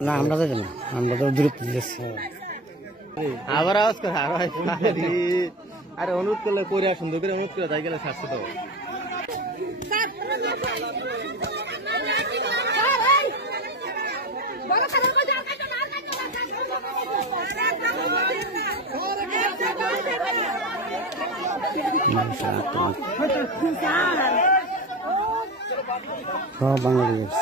না আমরা যাই না, আমরা তো দূরত্ব যাচ্ছি। আবার আওয়াজ করে আরে অনুরোধ করলে করে সুন্দর করে অনুরোধ করে যাই গেলে ছাড়ছে তো। সব বাংলাদেশ